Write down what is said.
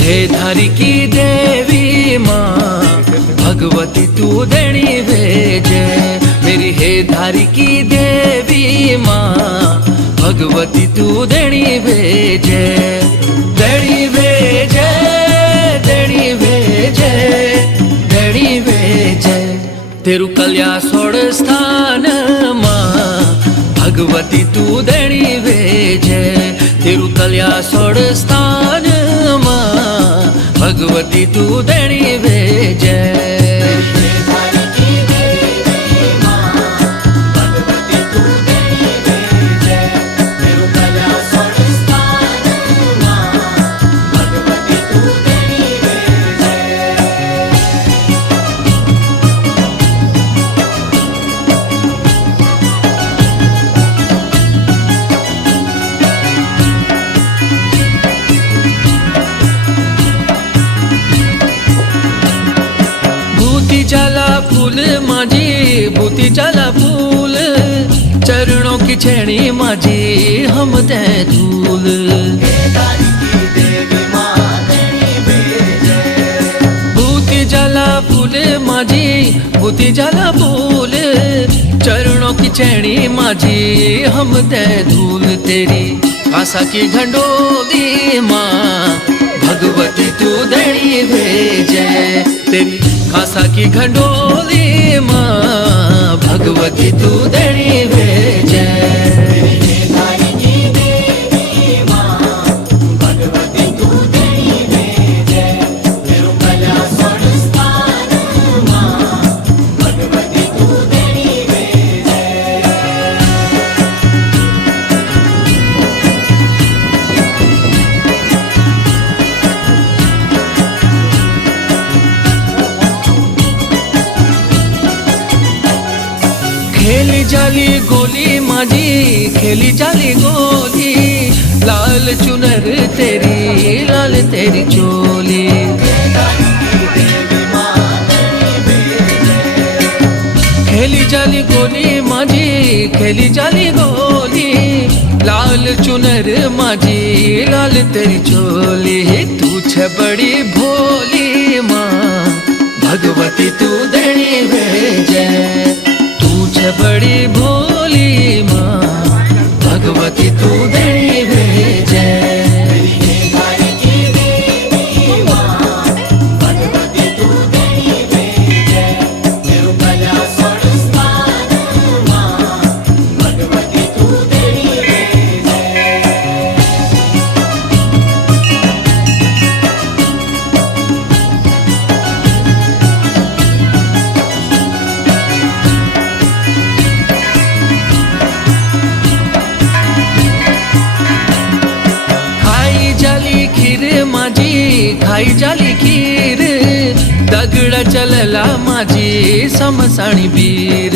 हे धारी की देवी माँ भगवती तू देणी भेजे मेरी। हे धारी की देवी माँ भगवती तू देणी भेजे। देणी भेजे देणी भेजे देणी भेजे तेरू कल्या सोड स्थान माँ भगवती तू देणी भेजे। तेरू कल्या सोड स्थान माँ भगवती तू देणी भेजे। जाला फूल माझी बूती जाला फूल चरणों की छेड़ी माझी हम ते धूल। बूती जाला फूल माझी बूती जाला फूल चरणों की छेड़ी माझी हम ते धूल। तेरी आशा की घंडोली माँ भगवती तू देणी भेजे। तेरी खासा की घंडोली माँ भगवती तू देणी भेजे। खेली जाली गोली माझी खेली जाली गोली लाल चुनर तेरी लाल तेरी चोली। खेली जाली गोली माझी खेली जाली गोली लाल चुनर माझी लाल तेरी चोली। तू छे बड़ी भोली माँ भगवती तू देणी भेजे। बड़ी भोली माँ भगवती तू देणी भेजे। खाई जाली खीर दगड़ चलला माझी समसाणी बीर।